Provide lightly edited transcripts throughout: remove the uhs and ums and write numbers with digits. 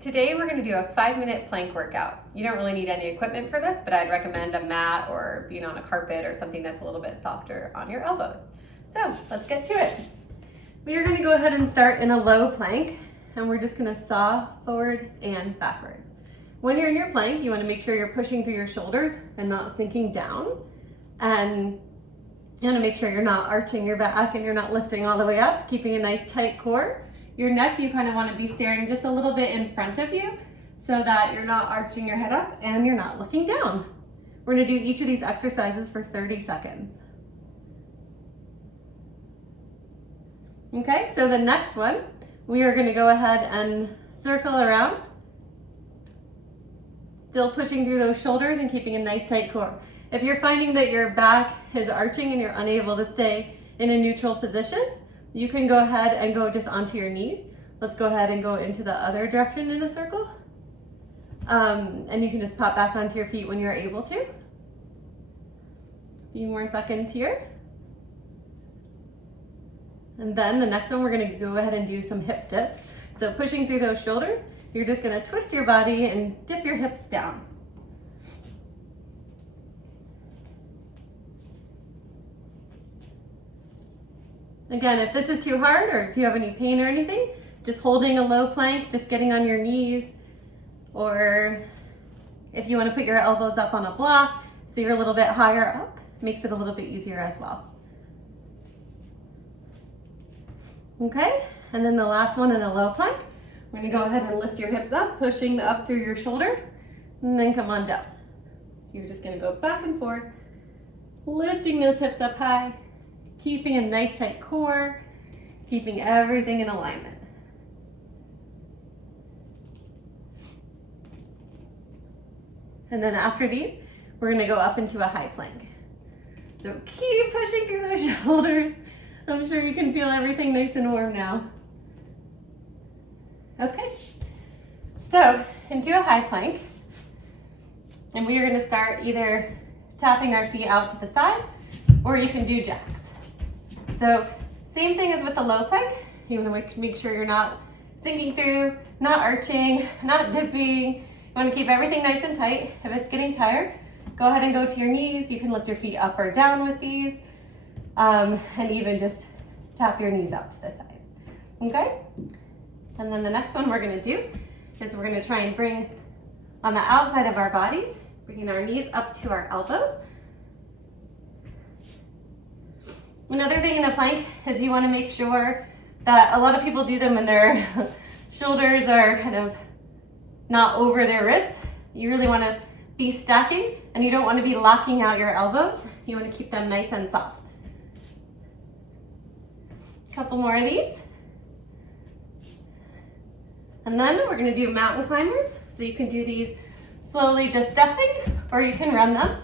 today we're going to do a 5-minute plank workout. You don't really need any equipment for this, but I'd recommend a mat or being on a carpet or something that's a little bit softer on your elbows. So let's get to it. We are going to go ahead and start in a low plank, and we're just going to saw forward and backwards. When you're in your plank, you want to make sure you're pushing through your shoulders and not sinking down. And you want to make sure you're not arching your back and you're not lifting all the way up, keeping a nice tight core. Your neck, you kind of want to be staring just a little bit in front of you so that you're not arching your head up and you're not looking down. We're going to do each of these exercises for 30 seconds. Okay, so the next one, we are going to go ahead and circle around, still pushing through those shoulders and keeping a nice tight core. If you're finding that your back is arching and you're unable to stay in a neutral position, you can go ahead and go just onto your knees. Let's go ahead and go into the other direction in a circle. And you can just pop back onto your feet when you're able to. A few more seconds here. And then the next one, we're gonna go ahead and do some hip dips. So pushing through those shoulders, you're just gonna twist your body and dip your hips down. Again, if this is too hard or if you have any pain or anything, just holding a low plank, just getting on your knees, or if you want to put your elbows up on a block so you're a little bit higher up, makes it a little bit easier as well. Okay, and then the last one in a low plank, we're going to go ahead and lift your hips up, pushing up through your shoulders, and then come on down. So you're just going to go back and forth, lifting those hips up high, keeping a nice tight core, keeping everything in alignment. And then after these, we're gonna go up into a high plank. So keep pushing through those shoulders. I'm sure you can feel everything nice and warm now. Okay, so into a high plank, and we are gonna start either tapping our feet out to the side, or you can do jacks. So same thing as with the low plank. You want to make sure you're not sinking through, not arching, not dipping. You want to keep everything nice and tight. If it's getting tired, go ahead and go to your knees. You can lift your feet up or down with these, and even just tap your knees out to the sides. Okay? And then the next one we're going to do is we're going to try and bring on the outside of our bodies, bringing our knees up to our elbows. Another thing in a plank is you want to make sure that a lot of people do them when their shoulders are kind of not over their wrists. You really want to be stacking, and you don't want to be locking out your elbows. You want to keep them nice and soft. A couple more of these. And then we're going to do mountain climbers. So you can do these slowly just stepping, or you can run them.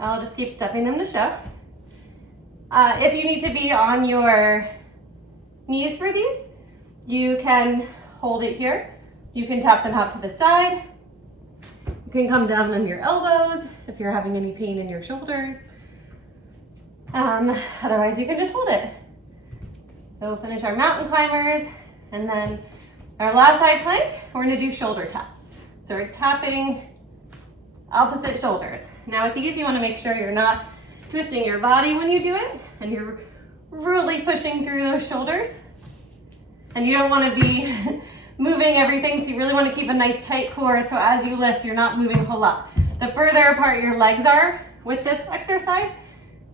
I'll just keep stepping them to show. If you need to be on your knees for these, you can hold it here. You can tap them out to the side. You can come down on your elbows if you're having any pain in your shoulders. Otherwise, you can just hold it. So we'll finish our mountain climbers, and then our last side plank, we're gonna do shoulder taps. So we're tapping opposite shoulders. Now with these, you wanna make sure you're not twisting your body when you do it, and you're really pushing through those shoulders. And you don't want to be moving everything, so you really want to keep a nice tight core, so as you lift, you're not moving a whole lot. The further apart your legs are with this exercise,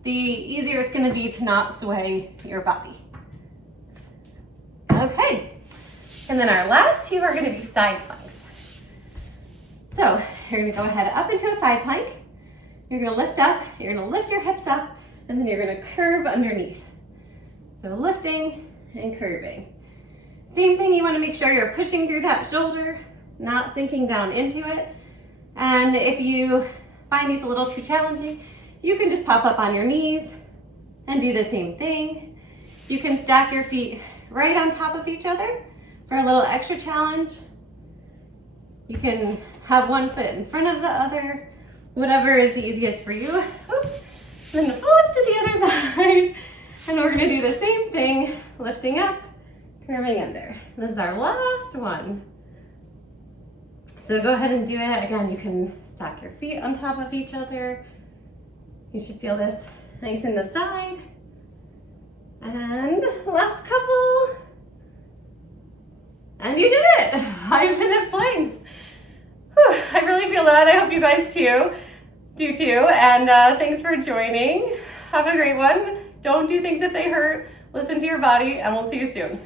the easier it's going to be to not sway your body. Okay, and then our last two are going to be side planks. So you're going to go ahead up into a side plank. You're gonna lift up, you're gonna lift your hips up, and then you're gonna curve underneath. So lifting and curving. Same thing, you wanna make sure you're pushing through that shoulder, not sinking down into it. And if you find these a little too challenging, you can just pop up on your knees and do the same thing. You can stack your feet right on top of each other for a little extra challenge. You can have one foot in front of the other, whatever is the easiest for you. Then flip to the other side, and we're gonna do the same thing, lifting up, curving under. This is our last one. So go ahead and do it. Again, you can stack your feet on top of each other. You should feel this nice in the side. And last couple. And you did it, 5-minute planks. Whew, I really feel that. I hope you guys do too. And thanks for joining. Have a great one. Don't do things if they hurt. Listen to your body, and we'll see you soon.